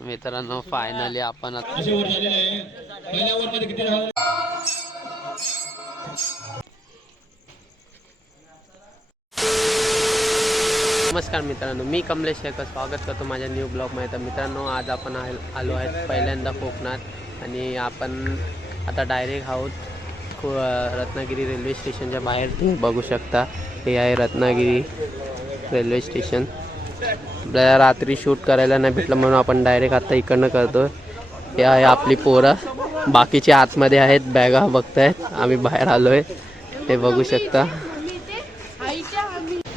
मित्रांनो फायनली आपण नमस्कार मित्रांनो, मी कमलेश शेखर स्वागत करतो माझ्या न्यू ब्लॉगमध्ये. तर मित्रांनो, आज आपण आलो आहे पहिल्यांदा कोकणात आणि आपण आता डायरेक्ट आहोत रत्नागिरी रेल्वे स्टेशनच्या बाहेर. तुम्ही बघू शकता, हे आहे रत्नागिरी रेल्वे स्टेशन. आपल्याला रात्री शूट करायला नाही भेटलं म्हणून आपण डायरेक्ट आता इकडनं करतो. हे आहे आपली पोरं, बाकीचे आतमध्ये आहेत, बॅगा बघतायत. आम्ही बाहेर आलो आहे, हे बघू शकता.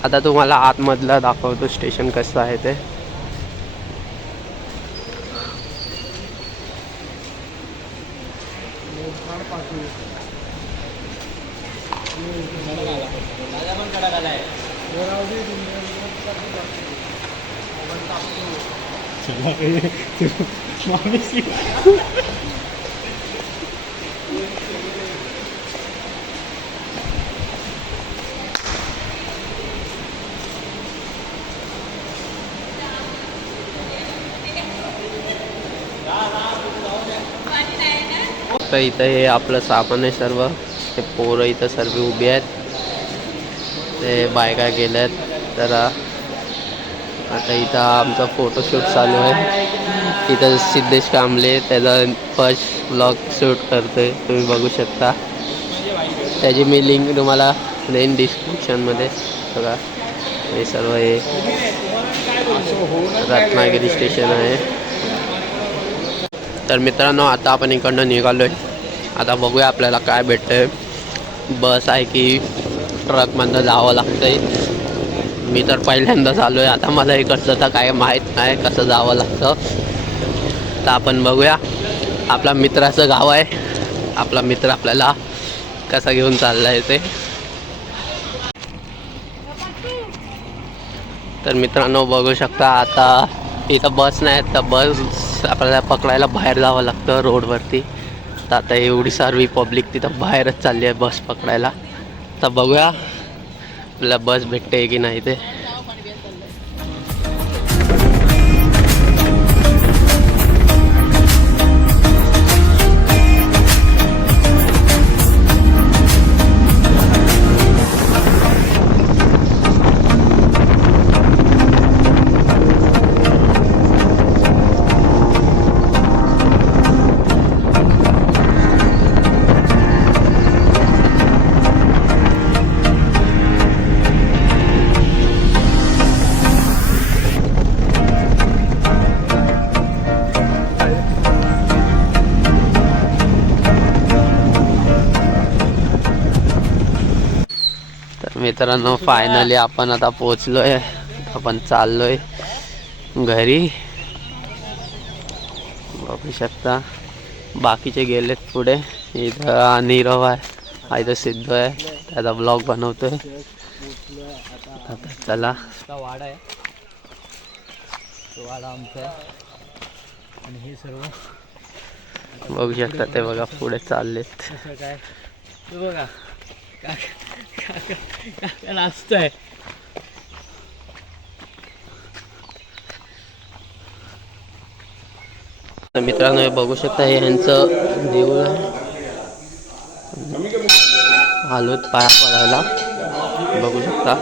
आता तुम्हाला आतमधला दाखवतो स्टेशन कसं आहे ते. तर इथं हे आपलं सामान आहे सर्व. ते पोरं इथं सर्व उभी आहेत, ते बायका गेल्यात. तर आता इथं आमचा फोटोशूट चालू आहे. इथं सिद्धेश कांबळे त्याचा फर्स्ट ब्लॉग शूट करतोय, तुम्ही बघू शकता. त्याची मी लिंक तुम्हाला देईन डिस्क्रिप्शनमध्ये. बघा, हे सर्व हे रत्नागिरी स्टेशन आहे. तर मित्रांनो, आता आपण इकडनं निघालो आहे. आता बघूया आपल्याला काय भेटतंय. बस आहे की ट्रकमधनं जावं लागतं आहे. मी तर पहिल्यांदाच आलो आहे, आता मला इकडचं तर काय माहीत नाही कसं जावं लागतं. तर आपण बघूया. आपला मित्राचं गाव आहे, आपला मित्र आपल्याला कसा घेऊन चालला आहे ते. तर मित्रांनो बघू शकता, आता इथं बस नाही, तर बस आपल्याला पकडायला बाहेर जावं लागतं रोडवरती. तर आता एवढी सारी पब्लिक तिथं बाहेरच चालली आहे बस पकडायला. तर बघूया आपल्याला बस भेटते की नाही ते. मित्रांनो फायनली आपण आता पोचलोय, आपण चाललोय घरी. बघू शकता बाकीचे गेलेत पुढे. इथं नीरव आहे, इथं सिद्ध आहे, त्याचा ब्लॉग बनवतोय. आता चला. वाडा आहे, तो वाडा आमचा आणि हे सर्व बघू शकता. ते बघा पुढे चाललेत. काय ते बघा नाचतंय. मित्रांनो हे बघू शकता, हे ह्यांचं देऊळ आहे. आलोत पाया पडायला. बघू शकता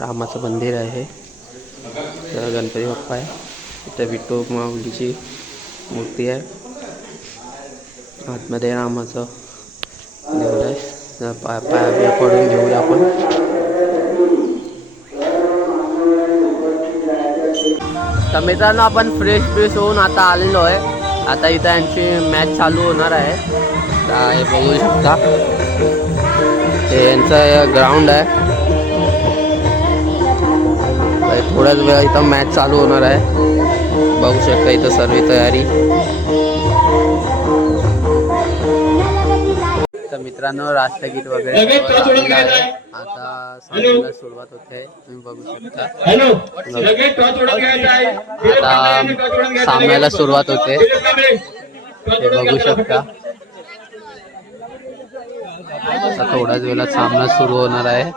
रामाचं मंदिर आहे, तर गणपती बाप्पा आहे, इथं विठ्ठल माऊलीची मूर्ती आहे, आतमध्ये रामाचं देऊळ आहे. पाया पडून घेऊया आपण. तर मित्रांनो आपण फ्रेश होऊन आता आलेलो आहे. आता इथं यांची मॅच चालू होणार आहे. तर हे बघू शकता, हे यांचं ग्राउंड आहे. थोड्याच वेळा इथं मॅच चालू होणार आहे. बघू शकता इथं सर्व तयारी. तर मित्रांनो राष्ट्रगीत वगैरे आता सामन्याला सुरुवात होते, तुम्ही बघू शकता. आता सामन्याला सुरुवात होते, हे बघू शकता. आता थोड्याच वेळात सामना सुरू होणार आहे.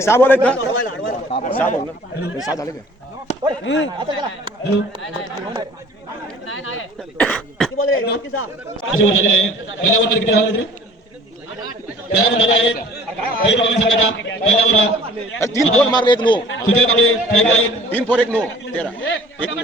सहा बोल ना, सहा बोल ना, सहा झाले का? तीन फोर मारले, एक नो, 3 4 1 नो 13 1 नो.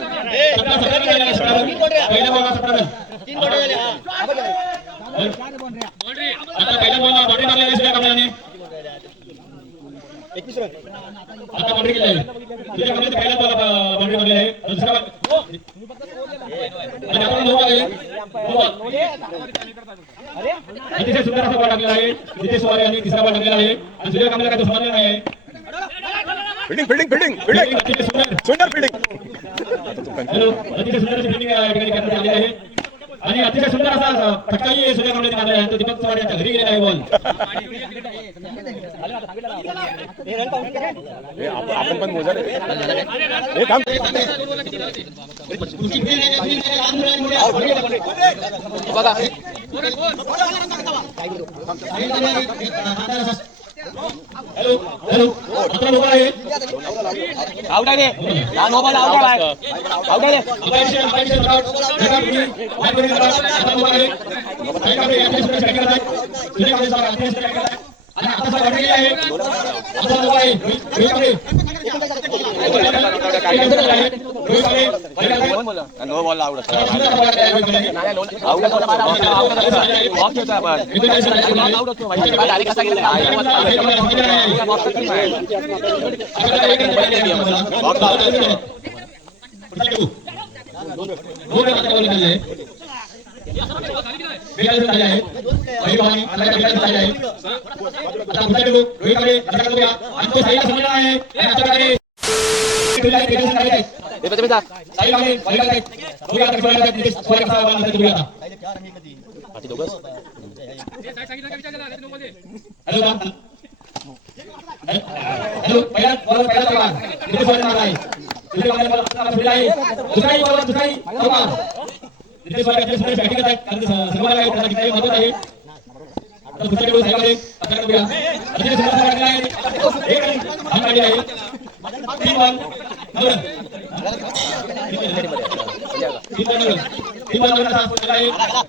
आता बाउंड्री केली आहे. तुझ्या कमरेत पहिला बाउंड्री मारली आहे. दुसरा आणि आपण नऊ आहे. अतिशय सुंदर असा बॉल टाकलेला आहे. नितेश वारे यांनी तिसरा बॉल टाकलेला आहे आणि तुझ्या कमरेला काही समजलं नाही आहे. फिल्डिंग अतिशय सुंदर फिल्डिंग. हॅलो, अतिशय सुंदर फिल्डिंग या ठिकाणी करण्यात आली आहे आणि अतिशय सुंदर असा फटकाही सूर्य कमरेने मारला आहे. तो दीपक चव्हाण यांच्या घरी गेलेला आहे बॉल. आपण पण मोजा रे. हे काम बघा हॅलो हॅलो, आता मोबाईल आहे. आउट आहे रे, लहान मोबाईल आउट आहे, आउट आहे रे. नो बॉल आउट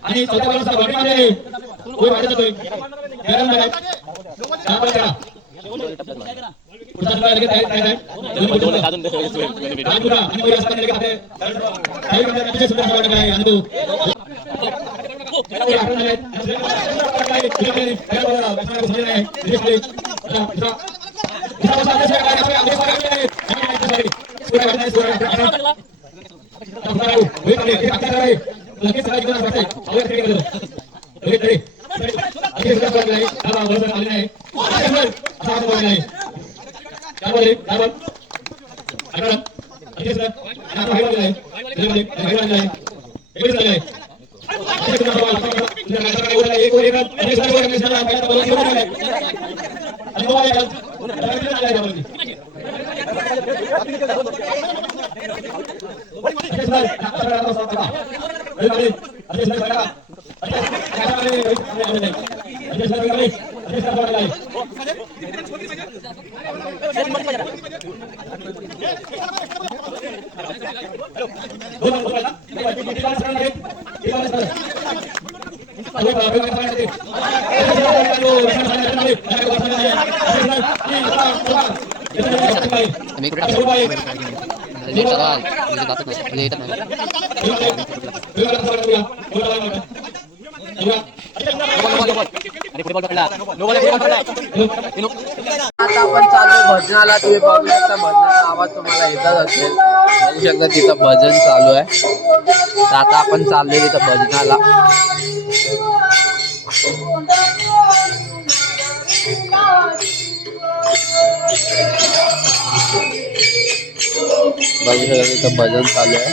आणि चौथ्या बॉलचा बॉडी मारले. कोण वाढत जातोय गरम आहे. पुढचा बॉल लगेच आहे. दोन साधून राजपुरा आणि कोई असं लगेच आहे. काही म्हणजे अतिशय सुंदर बॉल आहे आणि तो आता आपण चालू भजनाला. तुम्ही बघू शकता भजनाचा आवाज तुम्हाला येतच असेल. बघू शकता तिथं भजन चालू आहे. तर आता आपण चाललोय तिथं भजनाला. बघू शकता इथं भजन चालू आहे.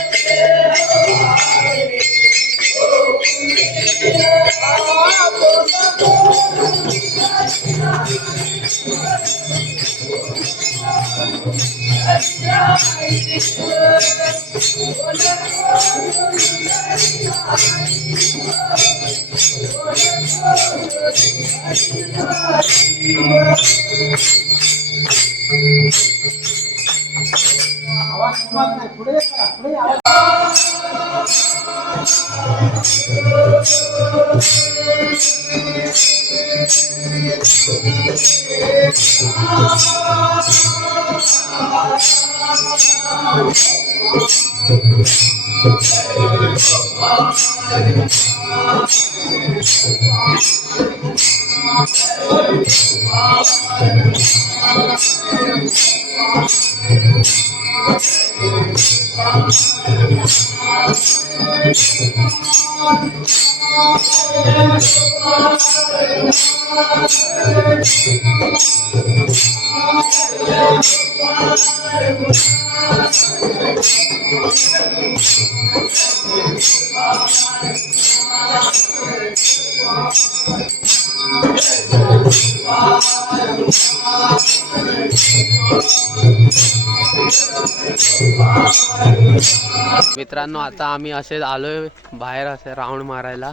मित्रांनो आता आम्ही असे आलोय बाहेर असे राऊंड मारायला.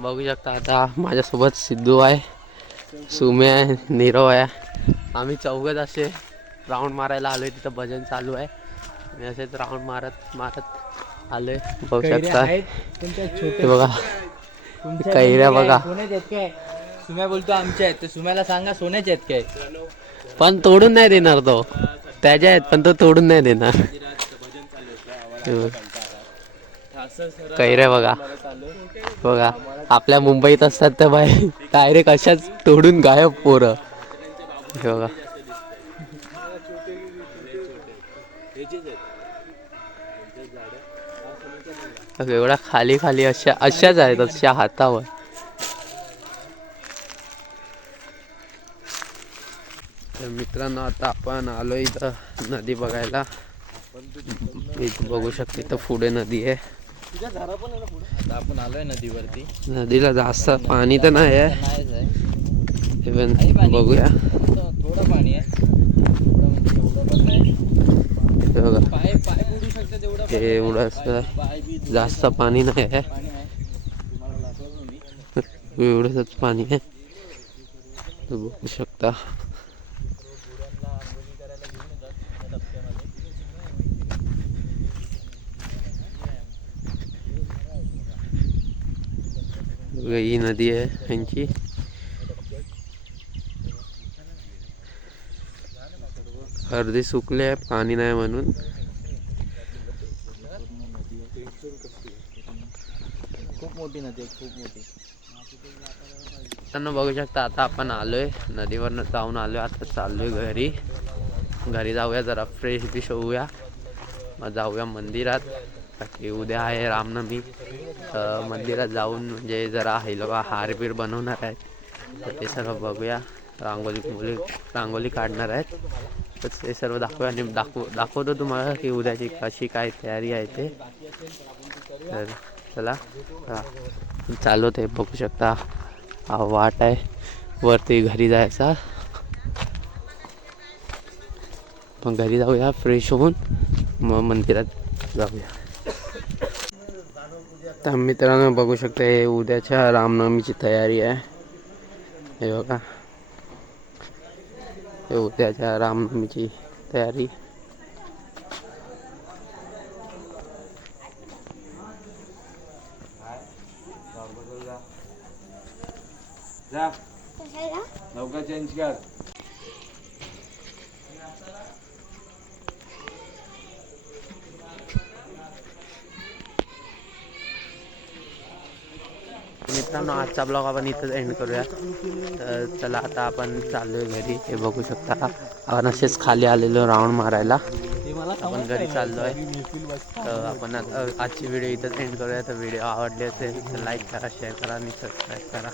बघू शकता आता माझ्यासोबत सिद्धू आहे, सुमे आहे, नीरव आहे. आम्ही चौघच असे राऊंड मारायला आलोय. तिथं भजन चालू आहे. मी असेच राऊंड मारत मारत आलोय. बघू शकता हे बघा कैऱ्या बघा. सुम्या बोलतो आमच्या आहेत तर सुम्याला सांगा सोन्याचे आहेत काय, पण तोडून नाही देणार तो. त्याच्या आहेत पण तो तोडून नाही देणार. कैऱ्या बघा बघा. आपल्या मुंबईत असतात तर बाई डायरेक्ट अशाच तोडून गायब पोरं. हे बघा एवढ्या खाली खाली अशाच आहेत अशा हातावर. तर मित्रांनो आता आपण आलो इथं नदी बघायला. इथं बघू शकता इथं पुढे नदी आहे. आता आपण आलोय नदीवरती. नदीला जास्त पाणी तर नाही आहे. पण बघूया थोडं पाणी आहे, हे बघा पाय पाय बुडू शकते तेवढं हे एवढं जास्त पाणी नाही आहे. पाणी आहे. एवढंच पाणी आहे. बघू शकता ही नदी आहे यांची. अर्धी सुकले आहे पाणी नाही म्हणून. खूप मोठी नदी आहे, खूप मोठी. त्यांना बघू शकता आता आपण आलोय नदीवरनं जाऊन आलोय. आता चाललोय घरी. घरी जाऊया जरा फ्रेश बिश होऊया. मग जाऊया मंदिरात. बाकी उद्या आहे रामनवमी. मंदिरात जाऊन म्हणजे जरा हार बीर बनवणार आहेत तर ते सर्व बघूया. रांगोली काढणार आहेत तर ते सर्व दाखवूया आणि दाखवतो तुम्हाला की उद्याची कशी काय तयारी आहे ते. तर चला चालू ते बघू शकता. हा वाट आहे वरती घरी जायचा. मग घरी जाऊया फ्रेश होऊन मग मंदिरात जाऊया. तर मित्रांनो बघू शकता हे उद्याच्या रामनवमीची तयारी आहे. हे बघा हे उद्याच्या रामनवमीची तयारी. लवकर चेंज कर. मित्रांनो आजचा ब्लॉग आपण इथंच एंड करूया. तर चला आता आपण चाललोय घरी. हे बघू शकता आपण असेच खाली आलेलो राऊंड मारायला. आपण घरी चाललोय. तर आपण आजची व्हिडिओ इथंच एंड करूया. तर व्हिडिओ आवडली असेल तर लाईक करा, शेअर करा आणि सबस्क्राईब करा.